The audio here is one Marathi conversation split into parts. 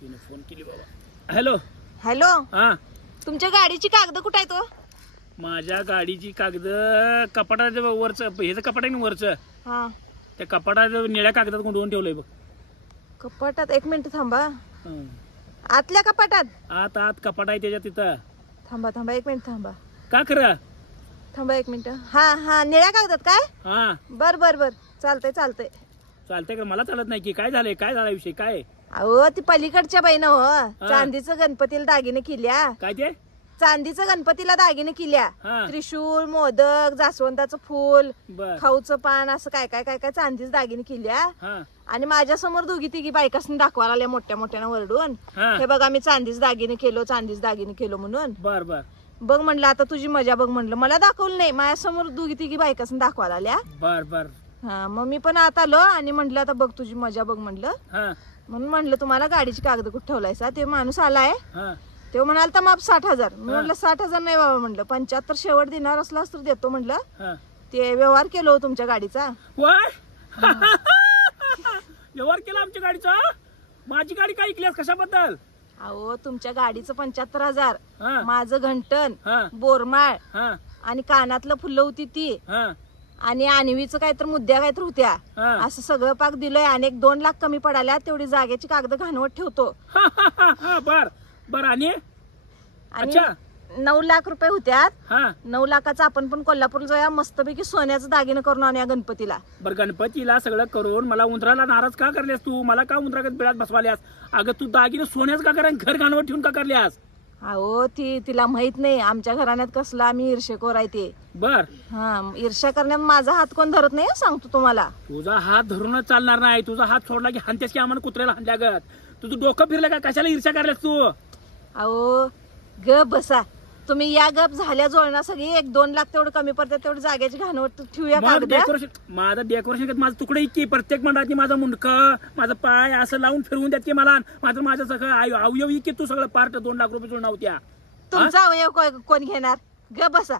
तिने फोन केली बाबा. हॅलो. हॅलो. हा, तुमच्या गाडीची कागद कुठे आहे तो? माझ्या गाडीची कागद कपाटाच्या वरचं हेच कपाट आहे ना वरचं, हा त्या कपाटात निळ्या कागदात गुंडवून ठेवलंय बघ. कपाटात? एक मिनिट थांबा. हं. आतल्या कपाटात? आत आत कपाट आहे त्याच्या तिथं. थांबा थांबा एक मिनिट थांबा. का खरं? थांबा एक मिनिट. हा हा निळ्या कागदात काय? हा बर बर बर चालतंय चालतंय. चालतंय का? मला चालत नाही की. काय झालंय? काय झाला विषय? काय अहो ती पलीकडच्या बाईनं हो चांदीचं गणपतीला दागिने केल्या. काय ते? चांदीचं गणपतीला दागिने केल्या. हा. त्रिशूळ, मोदक, जास्वंदाचं फूल, बर. खाऊचं पान, असं काय काय काय काय चांदीच दागिने केल्या. हा आणि माझ्या समोर दोघी तिघी बायकासनी दाखवायला आल्या मोठ्या मोठ्यानं वरडून, हा. हे बघा मी चांदीच दागिने केलो, चांदीच दागिने केलो म्हणून. बर बर बघ म्हणलं आता तुझी मजा बघ म्हणलं. मला दाखवलं नाही, माझ्या समोर दोघी तिघी बायकासनी दाखवायला आल्या. बर बर. हा मग मी पण आता आलो आणि म्हणलं आता बघ तुझी मजा बघ म्हणलं. हा म्हणून म्हणलं तुम्हाला गाडीची कागद कुठे ठेवलायसा. ते माणूस आलाय, हा तो म्हणाल तर माप 60,000. मी म्हणलं 60,000 नाही बाबा म्हणलं, 75 शेवट देणार असलास तर देतो म्हणलं. हा. ते व्यवहार केलो तुमच्या गाडीचा. वाय व्यवहार केला आमच्या गाडीचा. माझी गाडी काय ऐकल्यास कशाबद्दल? अहो तुमच्या गाडीचं 75,000, हा. माझं घंटन, हा. बोरमाळ हा आणि कानातलं फुलं होती ती, हा आणि आणवीचं काय तर मुद्द्या काय तर होत्या, हा. असं सगळं पाक दिलंय. आणि 2 लाख कमी पडाल्या, तेवढी जागेची कागद घाणवत ठेवतो. बर बर. आणि आणि अच्छा. 9 लाख रुपये होत्यात. हा 9 लाखाचं आपण पण कोल्हापूरला जाऊया, मस्तपैकी सोन्याचं दागिनं करून आणूया गणपतीला. बर. गणपतीला सगळं करून मला उंदराला नाराज का करल्यास तू? मला का उंदरागत बिळात बसवाल्यास? अगं तू दागिने सोन्याच का कर, घर घाणवत ठेवून का करल्यास? अहो तिला माहित नाही आमच्या घराण्यात कसलं आम्ही ईर्षेखोर आहे ते. बर. हा ईर्ष्या करण्यात माझा हात कोण धरत नाही हं, सांगतो तुम्हाला. तुझा हात धरूनच चालणार नाही. तुझा हात सोडला की हानतेस की आम्हाला कुत्र्याला हाणल्यागत. तुझं डोकं फिरलं का? कशाला ईर्ष्या करल्यास तू? अहो गप बसा तुम्ही. या गप झाल्या जोडणं सगळी. 1-2 लाख तेवढं कमी पडतात, तेवढं जागेची घाणवट ठेवूया मग कागद. डेकोरेशन, माझं डेकोरेशन माझं तुकडे इतकी प्रत्येक मंडळाची, माझं मुंडकं, माझं पाय असं लावून फिरवून देत की मला. माझं सगळं अवयव इतके तू सगळं पार्ट 2 लाख रुपये जुळून होत्या. तुमचा अवयव कोण घेणार? गप बसा.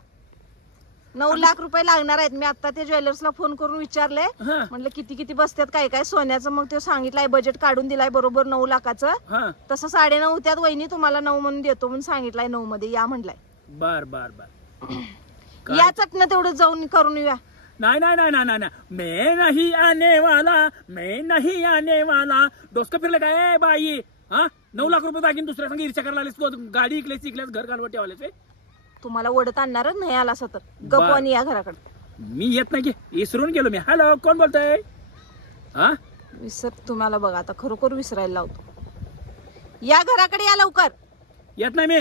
9 लाख रुपये लागणार आहेत. मी आता ते ज्वेलर्सला फोन करून विचारले, हा. म्हणलं किती किती बसतात काय काय सोन्याचं. मग ते सांगितलंय बजेट काढून दिलाय बरोबर 9 लाखाचं. हा. तसं 9.5 होत्यात. वहिनी तुम्हाला 9 म्हणून देतो म्हणून सांगितलंय. 9 मध्ये या म्हणलाय. बर बर बर. या चटणं तेवढं जाऊन करून येऊया. नाही नाही नाही नाही नाही, मैं नहीं आने वाला, मैं नहीं आने वाला. डोसकं फिरलं काय बाई? हा 9 लाख रुपये दागिन दुसऱ्या संग ईर्ष्या करायला लागलीस तू. गाडी इकल्यास घर घालवत ठेवायला. तुम्हाला ओढत आणणारच नाही आला असं तर गपवानी या घराकडे. मी येत नाही की, विसरून गेलो मी. हॅलो, कोण बोलतोय? हा तुम्हाला बघा आता खरोखर विसरायला लावतो. या घराकडे या लवकर. येत नाही मी.